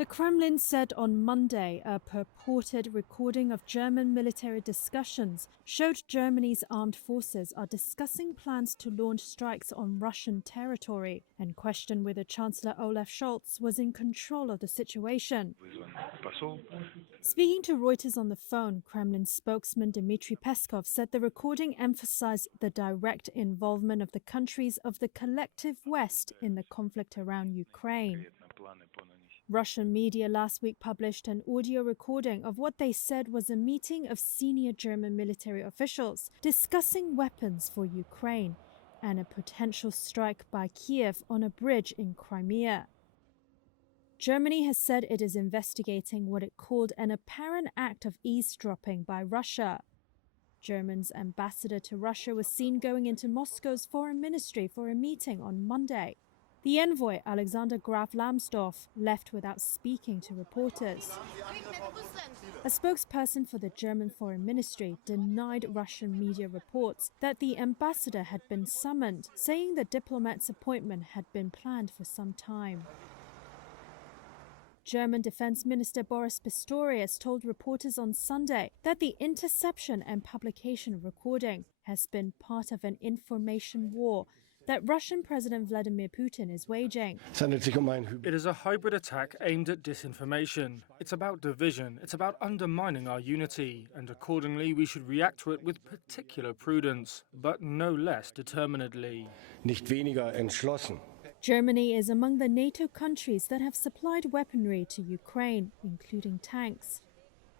The Kremlin said on Monday a purported recording of German military discussions showed Germany's armed forces are discussing plans to launch strikes on Russian territory and questioned whether Chancellor Olaf Scholz was in control of the situation. Speaking to Reuters on the phone, Kremlin spokesman Dmitri Peskov said the recording emphasized the direct involvement of the countries of the collective West in the conflict around Ukraine. Russian media last week published an audio recording of what they said was a meeting of senior German military officials discussing weapons for Ukraine and a potential strike by Kiev on a bridge in Crimea. Germany has said it is investigating what it called an apparent act of eavesdropping by Russia. Germany's ambassador to Russia was seen going into Moscow's foreign ministry for a meeting on Monday. The envoy, Alexander Graf Lambsdorff, left without speaking to reporters. A spokesperson for the German Foreign Ministry denied Russian media reports that the ambassador had been summoned, saying the diplomat's appointment had been planned for some time. German Defense Minister Boris Pistorius told reporters on Sunday that the interception and publication of recording has been part of an information war that Russian President Vladimir Putin is waging. It is a hybrid attack aimed at disinformation. It's about division. It's about undermining our unity. And accordingly, we should react to it with particular prudence, but no less determinedly. Nicht weniger entschlossen. Germany is among the NATO countries that have supplied weaponry to Ukraine, including tanks.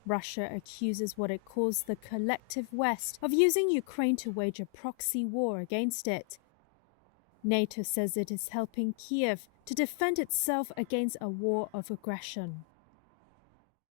Russia accuses what it calls the collective West of using Ukraine to wage a proxy war against it. NATO says it is helping Kiev to defend itself against a war of aggression.